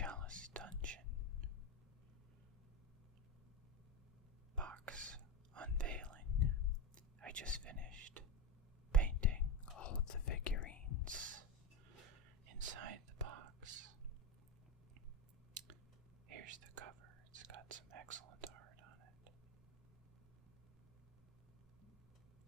Chalice Dungeon Box unveiling. I just finished painting all of the figurines inside the box. Here's the cover. It's got some excellent art on it.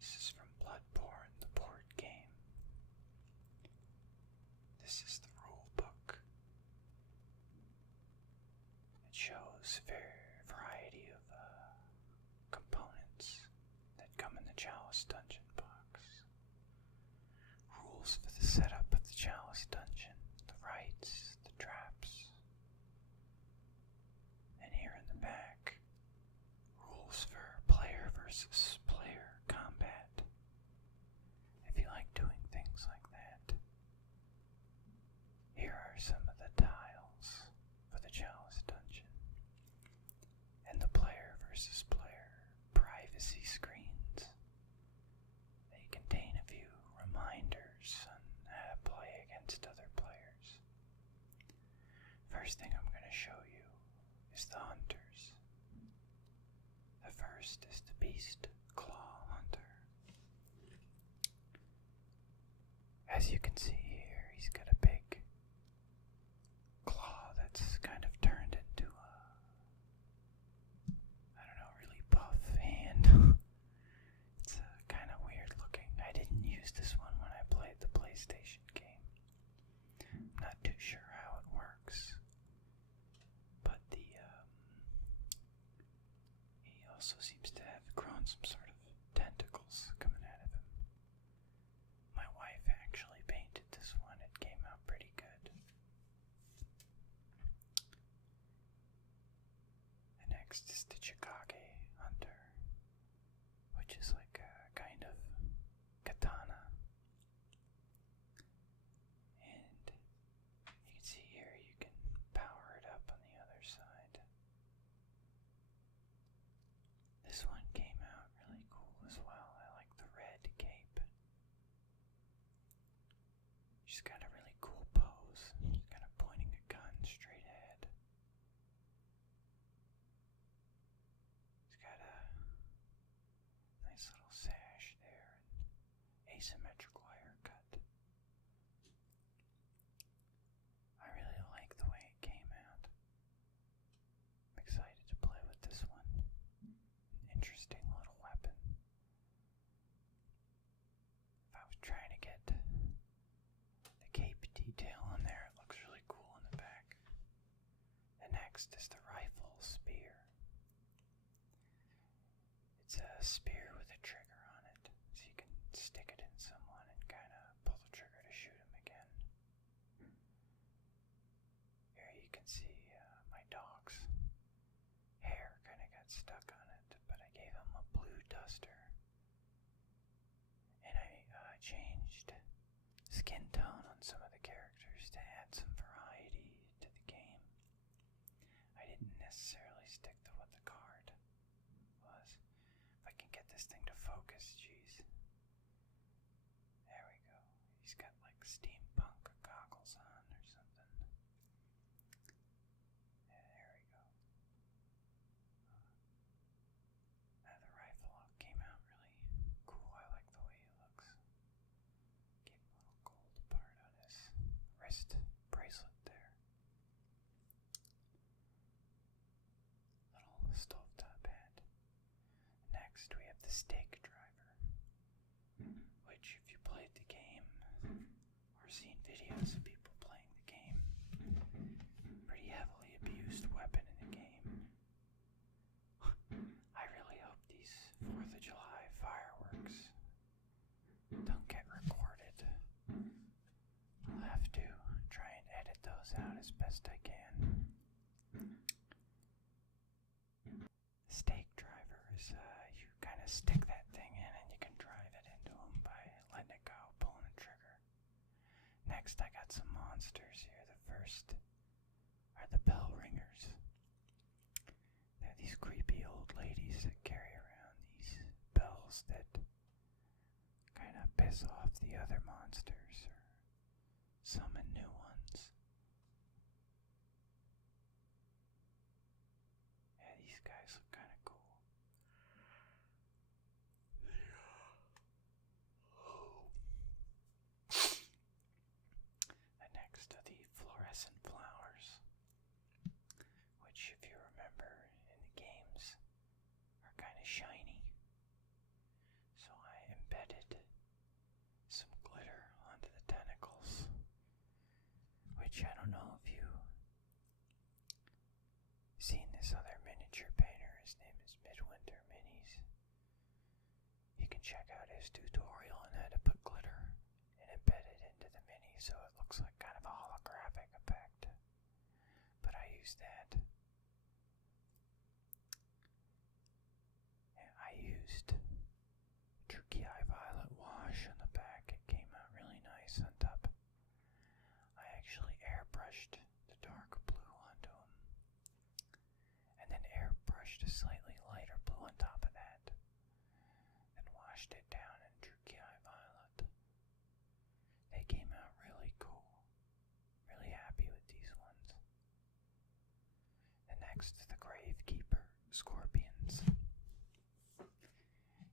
This is from Bloodborne, the board game. This is the rule book. It shows a variety of components that come in the Chalice Dungeon Box. Rules for the setup of the Chalice Dungeon, the rights, the traps. And here in the back, rules for player versus player combat. If you like doing things like that. Here are some of the tiles for the Chalice Dungeon. And the player versus player privacy screens. They contain a few reminders on how to play against other players. First thing I'm going to show you is the hunters. The first is the Beast Claw Hunter. As you can see here, he's got a big claw that's kind of turned into a, really buff hand. It's kind of weird looking. I didn't use this one when I played the PlayStation game. I'm not too sure how it works. But he also seems to have grown some sort of tentacles coming out of him. My wife actually painted this one. It came out pretty good. The next is the Chikage Hunter, which is like a kind of katana. And you can see here you can power it up on the other side. This one came out really cool as well. I like the red cape. She's got a really cool pose. She's kind of pointing a gun straight ahead. She's got a nice little sash there and asymmetrical haircut. I really like the way it came out. I'm excited to play with this one. Interesting little weapon. If I was trying to get the cape detail on there, it looks really cool in the back. The next is the rifle spear. It's a spear with a trigger on it, so you can stick it in someone and kind of pull the trigger to shoot him again. Here you can see my dog's hair kind of got stuck on it, but I gave him a blue duster. And I changed skin tone on some of the characters to add some variety to the game. I didn't necessarily stick to what the card was. If I can get this thing to focus, jeez. There we go. He's got like steampunk goggles on or something. Yeah, there we go. Now the rifle came out really cool. I like the way he looks. Gave him a little gold part on his wrist bracelet there. Little stovetop hat. Next we have the stake driver, which if you played the game or seen videos of people playing the game, pretty heavily abused weapon in the game. I really hope these 4th of July fireworks don't get recorded. I'll have to try and edit those out as best I can. Stake driver is you kind of stick that thing in and you can drive it into them by letting it go, pulling the trigger. Next I got some monsters here. The first are the bell ringers. They're these creepy old ladies that carry around these bells that kind of piss off the other monsters or summon new ones. guys look kind of cool. And next are the fluorescent flowers, which, if you remember in the games, are kind of shiny. So I embedded some glitter onto the tentacles, which I don't know if you seen this other miniature painter. His name is Midwinter Minis. You can check out his tutorial on how to put glitter and embed it into the mini so it looks like kind of a holographic effect. But I used that. And I used Turkey Eye Violet wash on the back. It came out really nice on top. I actually airbrushed the dark blue onto them, and then airbrushed a slightly lighter blue on top of that, and washed it down in Turkey Eye Violet. They came out really cool. Really happy with these ones. And next, the Gravekeeper Scorpions.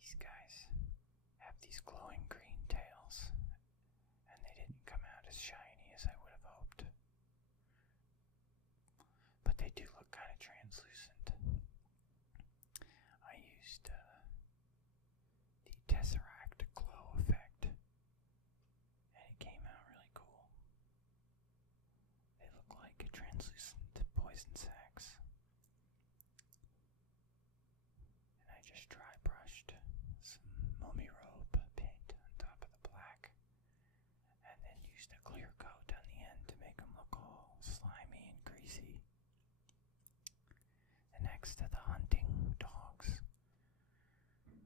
These guys have these glowing green tails, and they didn't come out as shiny as I would have hoped. But they do look kind of translucent. I used the Tesseract glow effect, and it came out really cool. They look like translucent poison sacs. And I just dry brushed some mummy robe paint on top of the black, and then used a clear coat on the end to make them look all slimy and greasy. And next to the hunting dogs,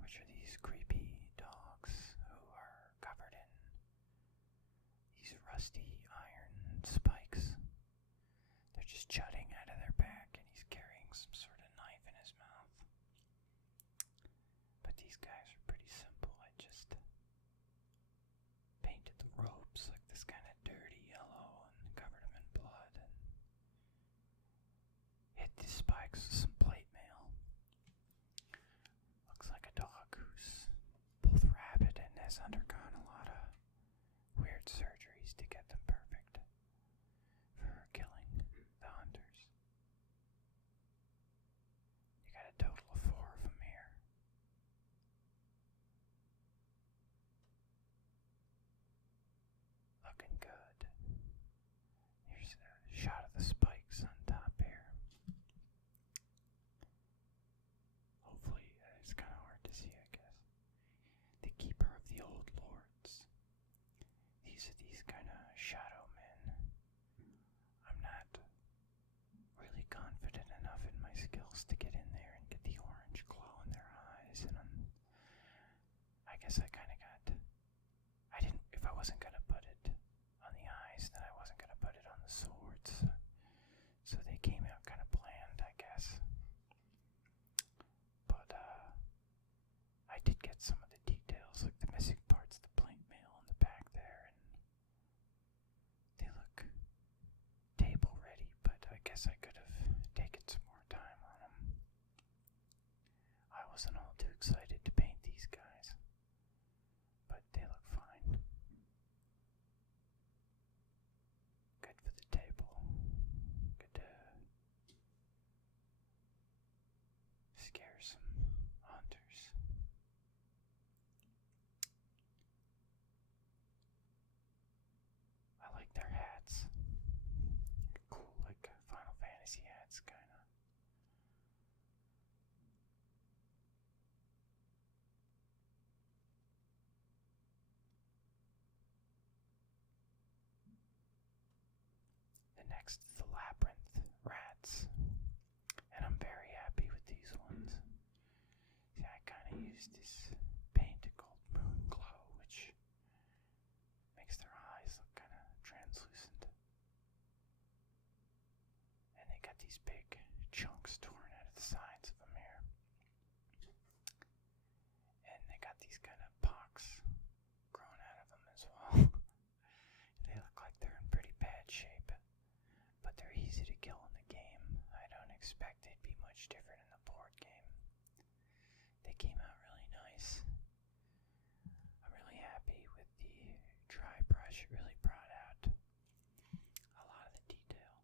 which are these creepy dogs who are covered in these rusty iron spikes. They're just jutting out of their back, and he's carrying some sort of knife in his mouth. But these guys are pretty simple. I just painted the robes like this kind of dirty yellow and covered them in blood, and hit the spikes with some plate mail. Looks like a dog who's both rabid and has undergone a lot of weird surgeries to get them perfect for killing the hunters. You got a total of 4 of them here. Looking good. Here's a shot of the spikes on top here. Hopefully, it's kind of hard to see, I guess. The Keeper of the Old Lords. These are these kind of shadow men. I'm not really confident enough in my skills to get in there and get the orange glow in their eyes, and I guess I kind of got... I didn't... If I wasn't going to put it on the eyes, then I wasn't going to put it on the swords. So they came out kind of bland, I guess. But I did get some of the details, like the missing parts, the plate mail on the back there, and they look table ready, but I guess I could have taken some more time on them. I wasn't all too excited to paint these guys, but they look fine. Good for the table. Good to scare some hunters. I like their hats. Cool, like Final Fantasy hats, kinda. The next is the Labyrinth rats, and I'm very happy with these ones. See, I kinda used this paint called Moon Glow, which makes their eyes look kinda translucent. And they got these big chunks torn out of the sides of them here. And they got these kind of pox grown out of them as well. They look like they're in pretty bad shape, but they're easy to kill in the game. I don't expect they'd be much different in the It came out really nice. I'm really happy with the dry brush. It really brought out a lot of the detail.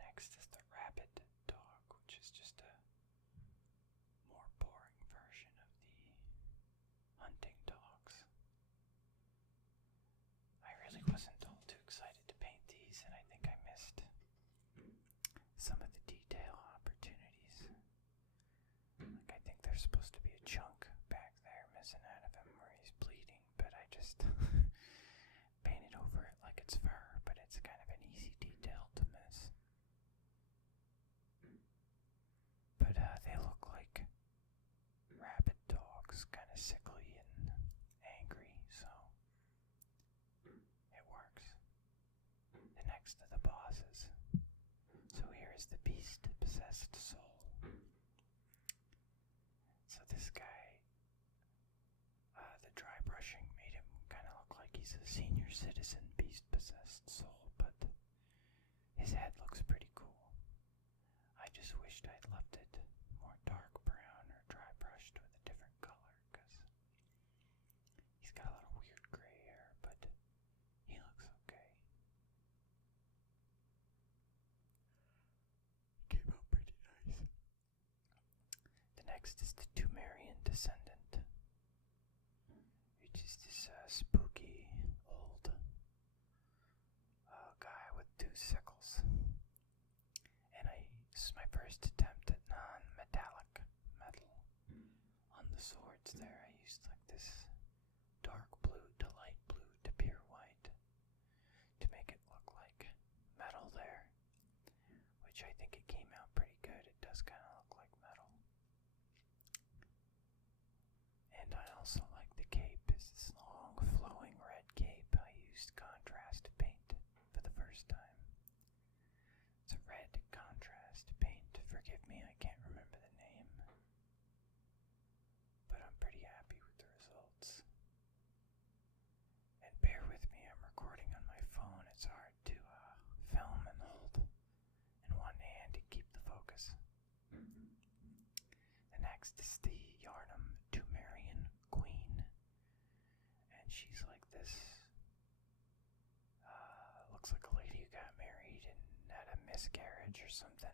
Next is the rabbit dog, which is just a more boring version of the hunting dogs. I really wasn't all too excited to paint these, and I think I missed some of the detail opportunities. Like, I think there's supposed to be a chunk back there missing out of him where he's bleeding, but I just painted over it like it's fur, but it's kind of an easy detail to miss. But they look like rabid dogs, kind of sickly and angry, so it works. The next of the bosses. So here is the beast-possessed soul. So this guy, the dry brushing made him kind of look like he's a senior citizen beast-possessed soul, but his head looks pretty cool. I just wished I'd left it more dark brown or dry brushed with a different color, because he's got a little weird gray hair, but he looks okay. Came out pretty nice. The next is the Tumerian Descendant, which is this spooky old guy with two sickles. And this is my first attempt at non-metallic metal on the swords there. I used like this dark blue to light blue to pure white to make it look like metal there, which I think it came out pretty good. It does kind of look like metal. And I also like the cape. It's this long flowing red cape. I used contrast paint for the first time. It's a red contrast paint. Forgive me, I can't remember the name. But I'm pretty happy with the results. And bear with me, I'm recording on my phone. It's hard to film and hold in one hand to keep the focus. The next is the Yarnum Tumerian Queen. And she's like this, looks like a lady who got married and had a miscarriage or something.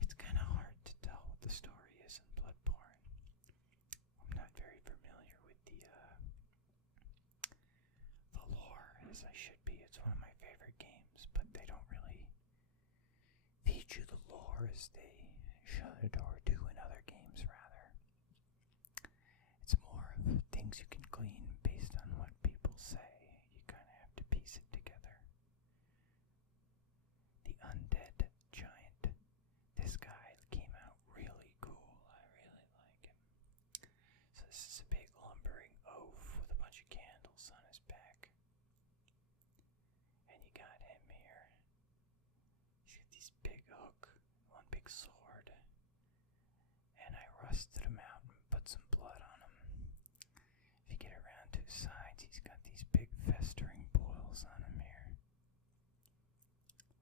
It's kind of hard to tell what the story is in Bloodborne. I'm not very familiar with the lore as I should be. It's one of my favorite games, but they don't really feed you the lore as they should or do in other games, rather. It's more of things you can glean based on what people say. You kind of have to piece it together. The Undead Giant. This guy came out really cool. I really like him. So this is a big lumbering oaf with a bunch of candles on his back. And you got him here. He's got these big hook, one big sword. And I rusted him out and put some blood on him. If you get around to his sides, he's got these big festering boils on him here.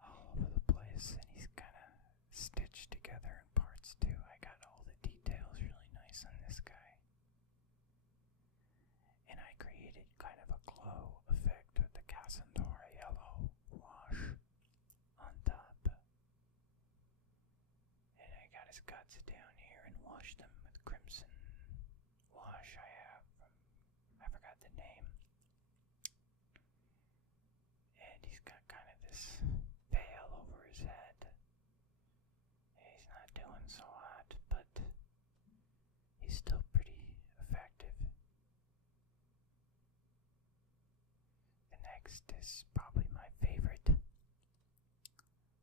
All over the place, and he's kind of stitched together in parts too. I got all the details really nice on this guy. And I created kind of a glow effect with the Cassandora yellow wash on top. And I got his guts down here and washed them with crimson wash I have from, I forgot the name. And he's got kind of this veil over his head. He's not doing so hot, but he's still pretty effective. The next is probably my favorite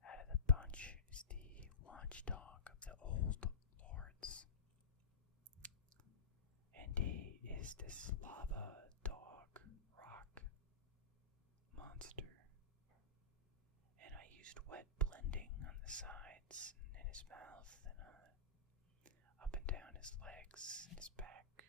out of the bunch, is the watchdog of the old lords. And he is this lava dog rock monster. And I used wet blending on the sides and in his mouth and up and down his legs and his back.